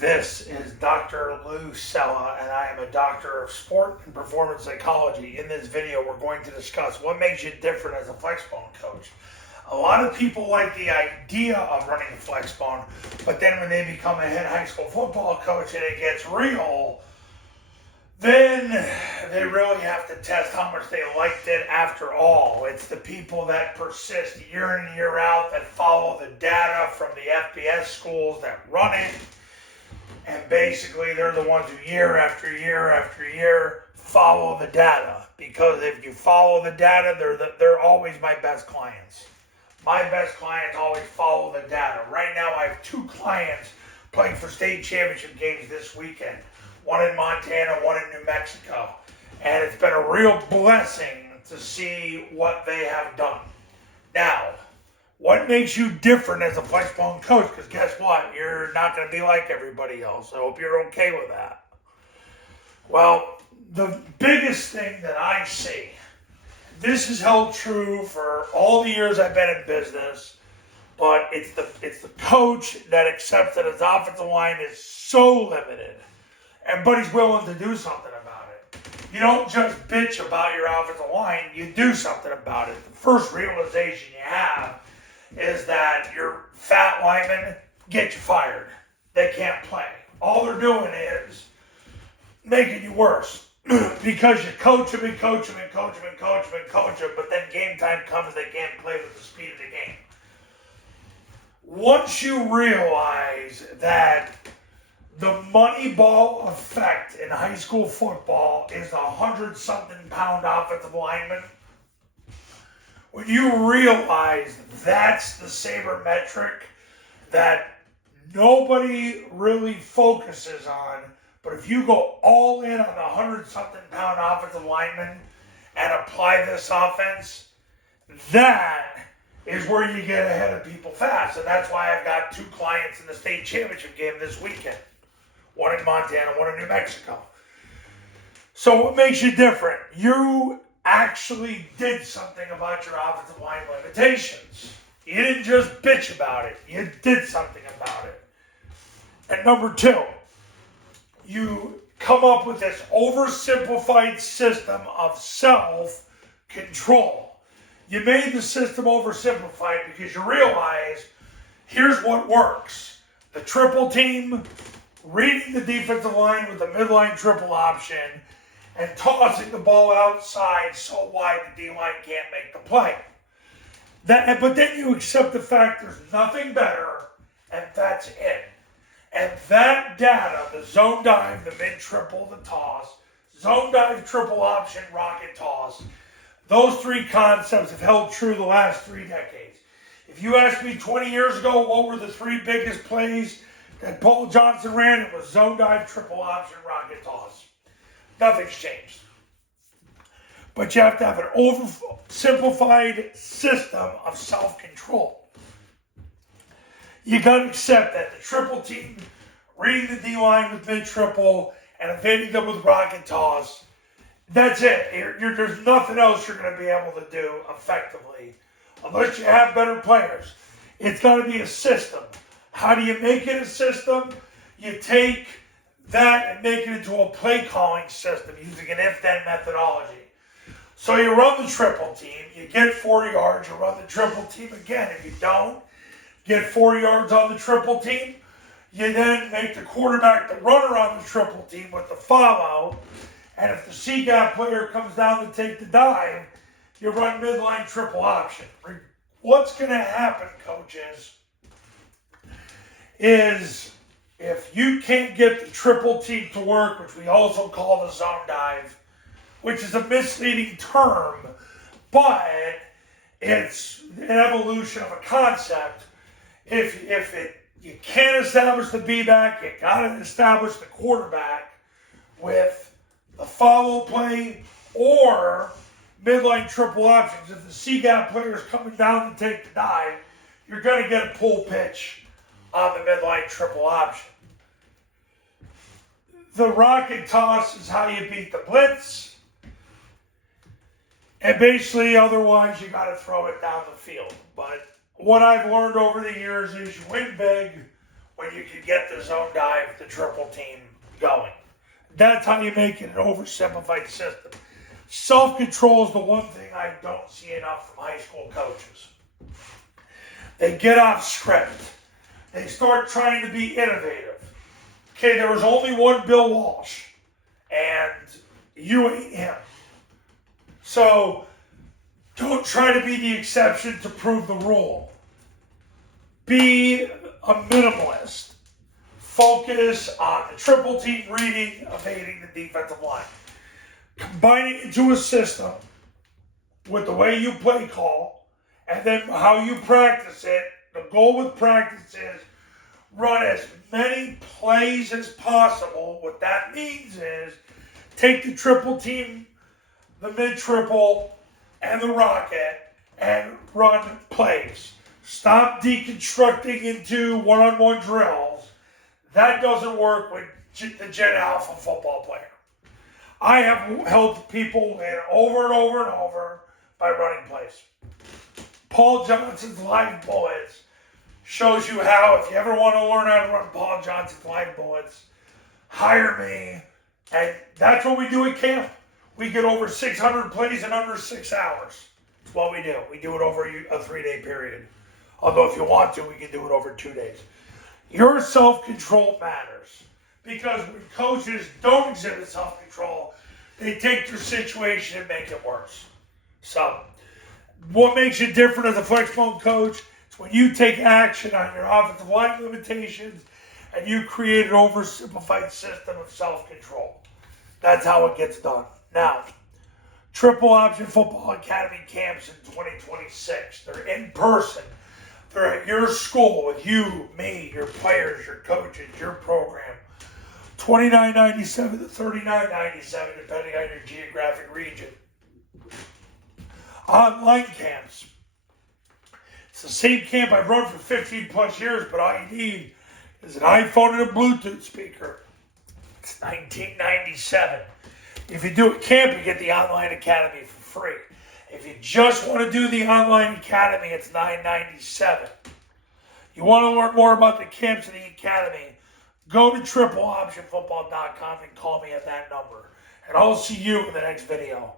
This is Dr. Lou Sella, and I am a doctor of sport and performance psychology. In this video, we're going to discuss what makes you different as a Flexbone coach. A lot of people like the idea of running a Flexbone, but then when they become a head high school football coach and it gets real, then they really have to test how much they liked it after all. It's the people that persist year in and year out, that follow the data from the FBS schools that run it. And basically, they're the ones who year after year after year follow the data. Because if you follow the data, they're always my best clients. My best clients always follow the data. Right now, I have 2 clients playing for state championship games this weekend. One in Montana, one in New Mexico. And it's been a real blessing to see what they have done. Now, what makes you different as a Flexbone coach? Because guess what? You're not going to be like everybody else. I hope you're okay with that. Well, the biggest thing that I see, this has held true for all the years I've been in business, but it's the coach that accepts that his offensive line is so limited, but he's willing to do something about it. You don't just bitch about your offensive line, you do something about it. The first realization you have is that your fat linemen get you fired. They can't play. All they're doing is making you worse because you coach them and coach them and coach them and coach them and coach them, but then game time comes, they can't play with the speed of the game. Once you realize that the money ball effect in high school football is 100-something pound offensive lineman, when you realize that's the sabermetric that nobody really focuses on, but if you go all in on the 100-something pound offensive lineman and apply this offense, that is where you get ahead of people fast. And that's why I've got 2 clients in the state championship game this weekend. One in Montana, one in New Mexico. So what makes you different? You actually did something about your offensive line limitations. You didn't just bitch about it. You did something about it. And number 2, you come up with this oversimplified system of self-control. You made the system oversimplified because you realize here's what works. The triple team, reading the defensive line with the midline triple option, and tossing the ball outside so wide the D-line can't make the play. But then you accept the fact there's nothing better, and that's it. And that data, the zone dive, the mid-triple, the toss, zone dive, triple option, rocket toss, those 3 concepts have held true the last 3 decades. If you asked me 20 years ago what were the 3 biggest plays that Paul Johnson ran, it was zone dive, triple option, rocket toss. Nothing's changed. But you have to have an oversimplified system of self-control. You got to accept that the triple team, reading the D-line with mid-triple, and evading them with rocket toss, that's it. There's nothing else you're going to be able to do effectively unless you have better players. It's got to be a system. How do you make it a system? You take that and make it into a play calling system using an if-then methodology. So you run the triple team, you get 4 yards, you run the triple team again. If you don't get 4 yards on the triple team, you then make the quarterback the runner on the triple team with the follow. And if the C-gap player comes down to take the dive, you run midline triple option. What's going to happen, coaches, is if you can't get the triple team to work, which we also call the zone dive, which is a misleading term, but it's an evolution of a concept. If you can't establish the B-back, you got to establish the quarterback with the follow play or midline triple options. If the C-gap player is coming down to take the dive, you're going to get a pull pitch on the midline triple option. The rocket toss is how you beat the blitz. And basically, otherwise, you got to throw it down the field. But what I've learned over the years is you win big when you can get the zone dive, the triple team going. That's how you make it an oversimplified system. Self-control is the one thing I don't see enough from high school coaches. They get off script. They start trying to be innovative. Okay, there was only one Bill Walsh, and you ain't him. So don't try to be the exception to prove the rule. Be a minimalist. Focus on the triple team reading, evading the defensive line. Combine it into a system with the way you play call and then how you practice it. The goal with practice is run as many plays as possible. What that means is take the triple team, the mid-triple, and the rocket and run plays. Stop deconstructing into one-on-one drills. That doesn't work with the Gen Alpha football player. I have helped people win over and over and over by running plays. Paul Johnson's Live Bullets shows you how, if you ever want to learn how to run Paul Johnson's Live Bullets, hire me. And that's what we do at camp. We get over 600 plays in under 6 hours. That's what we do. We do it over a 3-day period. Although if you want to, we can do it over 2 days. Your self-control matters. Because when coaches don't exhibit self-control, they take their situation and make it worse. So, what makes you different as a Flexbone coach is when you take action on your offensive line limitations and you create an oversimplified system of self-control. That's how it gets done. Now, Triple Option Football Academy camps in 2026. They're in person. They're at your school with you, me, your players, your coaches, your program. $29.97 to $39.97, depending on your geographic region. Online camps. It's the same camp I've run for 15 plus years, but all you need is an iPhone and a Bluetooth speaker. It's $19.97. If you do a camp, you get the online academy for free. If you just want to do the online academy, it's $9.97. You want to learn more about the camps in the academy, go to tripleoptionfootball.com and call me at that number. And I'll see you in the next video.